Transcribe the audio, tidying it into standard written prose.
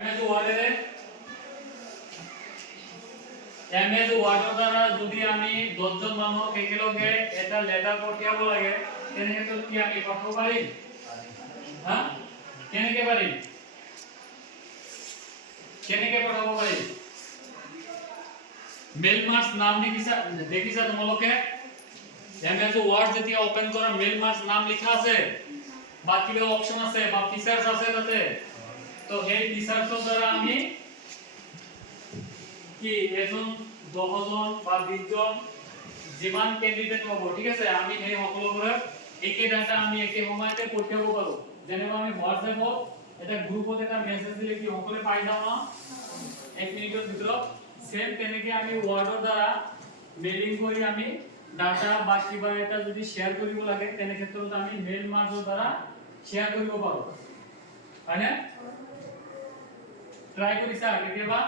MS ওয়াৰ্ডে MS ওয়াৰ্ডৰ দ্বাৰা যদি আমি 10 জন মানুহক একেলগে এটা লেটাৰ পঠিয়াব লাগে তেনেহলে কি আমি পঠাব পাৰিম হা কেনেকৈ পাৰিম কেনেকৈ পঠাব পাৰিম মেল মাৰ্কস নাম দেখিছা তোমালোকে এমএস ওয়াৰ্ড যেতিয়া ওপেন কৰা মেল মাৰ্কস নাম লিখা আছে বা কিবা অপচন আছে বা ফিচাৰ্স আছে তাতে তো এই ফিচাৰ্সৰ দ্বাৰা আমি কি এজন 10 জন বা 20 জন যিমান ক্যান্ডিডেট হ'ব ঠিক আছে আমি এই সকলোবোৰৰ একে ডাটা আমি একে সময়তে পঠিয়াব পাৰো যেনেবা আমি হোৱাটছএপত এটা গ্ৰুপত এটা মেছেজ দিলে কি সকলোৱে পাই যাও না 1 মিনিটৰ ভিতৰত সেম তেনেকৈ আমি ওয়াৰ্ডৰ দ্বাৰা মেইলিং কৰি আমি ডাটা বা কিবা এটা যদি শেয়াৰ কৰিব লাগে তেনে ক্ষেত্ৰত আমি মেইল মাৰ্জৰ দ্বাৰা শেয়াৰ কৰিব পাৰো হয়নে ট্ৰাই কৰিছা কেতিয়াবা